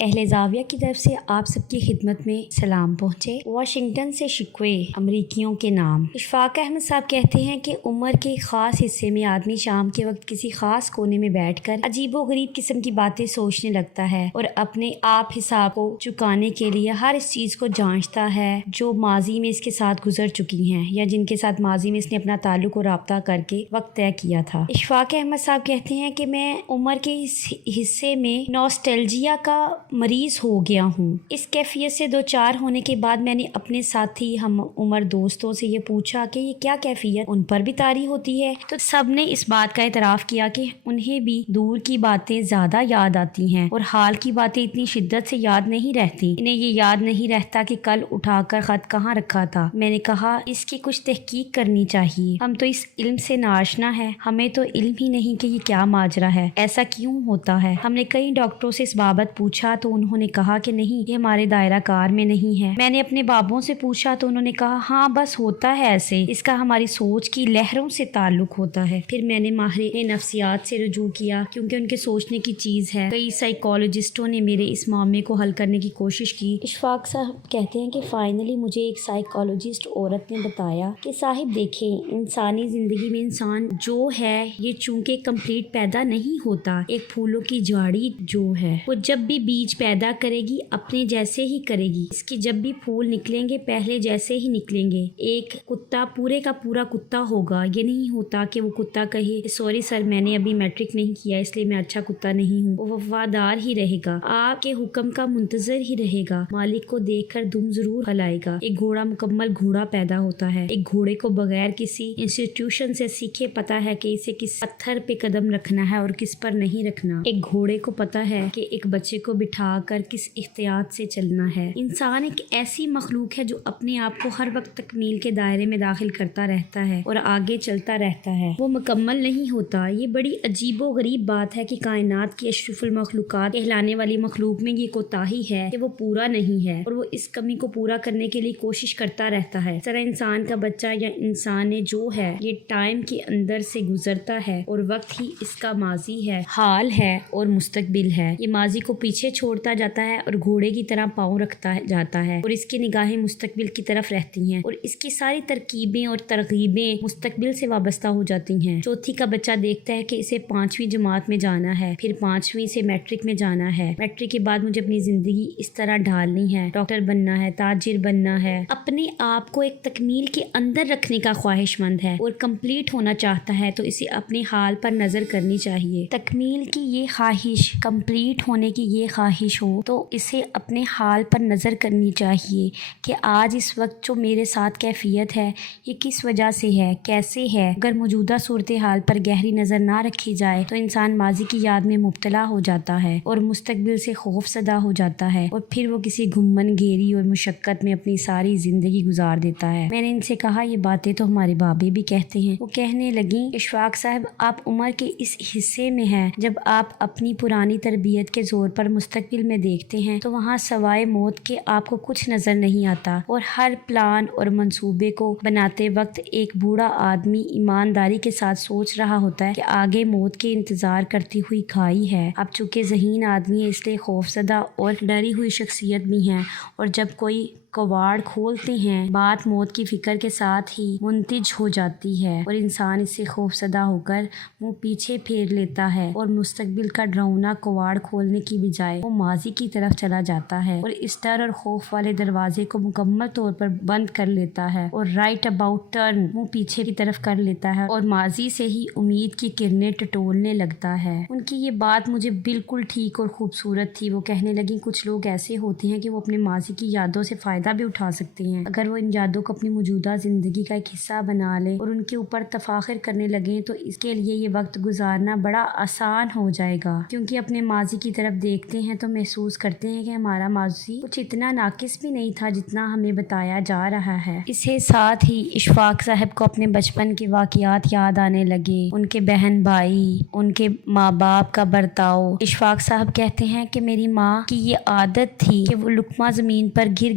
اہل زاویہ کی طرف سے آپ سب کی خدمت میں سلام پہنچے۔ واشنگٹن سے شکوے امریکیوں کے نام۔ اشفاق احمد صاحب کہتے ہیں کہ عمر کے خاص حصے میں آدمی شام کے وقت کسی خاص کونے میں بیٹھ کر عجیب و غریب قسم کی باتیں سوچنے لگتا ہے اور اپنے آپ حساب کو چکانے کے لیے ہر اس چیز کو جانچتا ہے جو ماضی میں اس کے ساتھ گزر چکی ہیں یا جن کے ساتھ ماضی میں اس نے اپنا تعلق اور رابطہ کر کے وقت طے کیا تھا۔ اشفاق احمد صاحب کہتے ہیں کہ میں عمر کے اس حصے میں نوسٹیلجیا کا مریض ہو گیا ہوں۔ اس کیفیت سے دو چار ہونے کے بعد میں نے اپنے ساتھی ہم عمر دوستوں سے یہ پوچھا کہ یہ کیا کیفیت ان پر بھی طاری ہوتی ہے، تو سب نے اس بات کا اعتراف کیا کہ انہیں بھی دور کی باتیں زیادہ یاد آتی ہیں اور حال کی باتیں اتنی شدت سے یاد نہیں رہتی۔ انہیں یہ یاد نہیں رہتا کہ کل اٹھا کر خط کہاں رکھا تھا۔ میں نے کہا اس کی کچھ تحقیق کرنی چاہیے، ہم تو اس علم سے ناشنا ہے، ہمیں تو علم ہی نہیں کہ یہ کیا ماجرا ہے، ایسا کیوں ہوتا ہے۔ ہم نے کئی ڈاکٹروں سے اس بابت پوچھا تو انہوں نے کہا کہ نہیں، یہ ہمارے دائرہ کار میں نہیں ہے۔ میں نے اپنے بابوں سے پوچھا تو انہوں نے کہا ہاں بس ہوتا ہے ایسے، اس کا ہماری سوچ کی لہروں سے تعلق ہوتا ہے۔ پھر میں نے ماہر نفسیات سے رجوع کیا کیونکہ ان کے سوچنے کی چیز ہے۔ کئی سائیکالوجسٹوں نے میرے اس معاملے کو حل کرنے کی کوشش کی۔ اشفاق صاحب کہتے ہیں کہ فائنلی مجھے ایک سائیکالوجسٹ عورت نے بتایا کہ صاحب دیکھیں، انسانی زندگی میں انسان جو ہے یہ چونکہ کمپلیٹ پیدا نہیں ہوتا، ایک پھولوں کی جھاڑی جو ہے وہ جب بھی بیج پیدا کرے گی اپنے جیسے ہی کرے گی، اس کے جب بھی پھول نکلیں گے پہلے جیسے ہی نکلیں گے۔ ایک کتا پورے کا پورا کتا ہوگا، یہ نہیں ہوتا کہ وہ کتا کہے سوری سر میں نے ابھی میٹرک نہیں کیا اس لیے میں اچھا کتا نہیں ہوں۔ وہ وفادار ہی رہے گا، آپ کے حکم کا منتظر ہی رہے گا، مالک کو دیکھ کر دم ضرور ہلائے گا۔ ایک گھوڑا مکمل گھوڑا پیدا ہوتا ہے۔ ایک گھوڑے کو بغیر کسی انسٹیٹیوشن سے سیکھے پتا ہے کہ اسے کس پتھر پہ قدم رکھنا ہے اور کس پر نہیں رکھنا۔ ایک گھوڑے کو پتا ہے کہ ایک بچے کو بٹھا کر کس احتیاط سے چلنا ہے۔ انسان ایک ایسی مخلوق ہے جو اپنے آپ کو ہر وقت تکمیل کے دائرے میں داخل کرتا رہتا ہے اور آگے چلتا رہتا ہے، وہ مکمل نہیں ہوتا۔ یہ بڑی عجیب و غریب بات ہے کہ کائنات کی اشرف المخلوقات کہلانے والی مخلوق میں یہ کوتاہی ہے کہ وہ پورا نہیں ہے اور وہ اس کمی کو پورا کرنے کے لیے کوشش کرتا رہتا ہے۔ طرح انسان کا بچہ یا انسان جو ہے یہ ٹائم کے اندر سے گزرتا ہے اور وقت ہی اس کا ماضی ہے، حال ہے اور مستقبل ہے۔ یہ ماضی کو پیچھے چھوڑتا جاتا ہے اور گھوڑے کی طرح پاؤں رکھتا جاتا ہے اور اس کی نگاہیں مستقبل کی طرف رہتی ہیں اور اس کی ساری ترکیبیں اور ترغیبیں مستقبل سے وابستہ ہو جاتی ہیں۔ چوتھی کا بچہ دیکھتا ہے کہ اسے 5ویں جماعت میں جانا ہے، پھر 5ویں سے میٹرک میں جانا ہے، میٹرک کے بعد مجھے اپنی زندگی اس طرح ڈھالنی ہے، ڈاکٹر بننا ہے، تاجر بننا ہے، اپنے آپ کو ایک تکمیل کے اندر رکھنے کا خواہش مند ہے اور کمپلیٹ ہونا چاہتا ہے تو اسے اپنے حال پر نظر کرنی چاہیے۔ تکمیل کی یہ خواہش، کمپلیٹ ہونے کی یہ خواہش ہو تو اسے اپنے حال پر نظر کرنی چاہیے کہ آج اس وقت جو میرے ساتھ کیفیت ہے یہ کس وجہ سے ہے، کیسے ہے۔ اگر موجودہ صورتحال پر گہری نظر نہ رکھی جائے تو انسان ماضی کی یاد میں مبتلا ہو جاتا ہے اور مستقبل سے خوف زدہ ہو جاتا ہے اور پھر وہ کسی گھمن گھیری اور مشقت میں اپنی ساری زندگی گزار دیتا ہے۔ میں نے ان سے کہا یہ باتیں تو ہمارے بابے بھی کہتے ہیں۔ وہ کہنے لگیں اشفاق صاحب آپ عمر کے اس حصے میں ہیں جب آپ اپنی پرانی تربیت کے زور پر مستقبل میں دیکھتے ہیں تو وہاں سوائے موت کے آپ کو کچھ نظر نہیں آتا اور ہر پلان اور منصوبے کو بناتے وقت ایک بوڑھا آدمی ایمانداری کے ساتھ سوچ رہا ہوتا ہے کہ آگے موت کے انتظار کرتی ہوئی کھائی ہے۔ آپ چونکہ ذہین آدمی ہیں اس لیے خوفزدہ اور ڈری ہوئی شخصیت بھی ہیں اور جب کوئی کواڑ کھولتے ہیں بات موت کی فکر کے ساتھ ہی منتج ہو جاتی ہے اور انسان اس سے خوفزدہ ہو کر منہ پیچھے پھیر لیتا ہے اور مستقبل کا ڈراؤنا کواڑ کھولنے کی بجائے وہ ماضی کی طرف چلا جاتا ہے اور اس ڈر اور خوف والے دروازے کو مکمل طور پر بند کر لیتا ہے اور رائٹ اباؤٹ ٹرن منہ پیچھے کی طرف کر لیتا ہے اور ماضی سے ہی امید کی کرنیں ٹٹولنے لگتا ہے۔ ان کی یہ بات مجھے بالکل ٹھیک اور خوبصورت تھی۔ وہ کہنے لگی کچھ لوگ ایسے ہوتے ہیں کہ وہ اپنے ماضی کی یادوں سے فائدہ بھی اٹھا سکتے ہیں اگر وہ ان یادوں کو اپنی موجودہ زندگی کا ایک حصہ بنا لیں اور ان کے اوپر تفاخر کرنے لگیں تو اس کے لیے یہ وقت گزارنا بڑا آسان ہو جائے گا، کیونکہ اپنے ماضی کی طرف دیکھتے ہیں تو محسوس کرتے ہیں کہ ہمارا ماضی کچھ اتنا ناقص بھی نہیں تھا جتنا ہمیں بتایا جا رہا ہے۔ اسے ساتھ ہی اشفاق صاحب کو اپنے بچپن کے واقعات یاد آنے لگے، ان کے بہن بھائی، ان کے ماں باپ کا برتاؤ۔ اشفاق صاحب کہتے ہیں کہ میری ماں کی یہ عادت تھی کہ وہ لقمہ زمین پر گر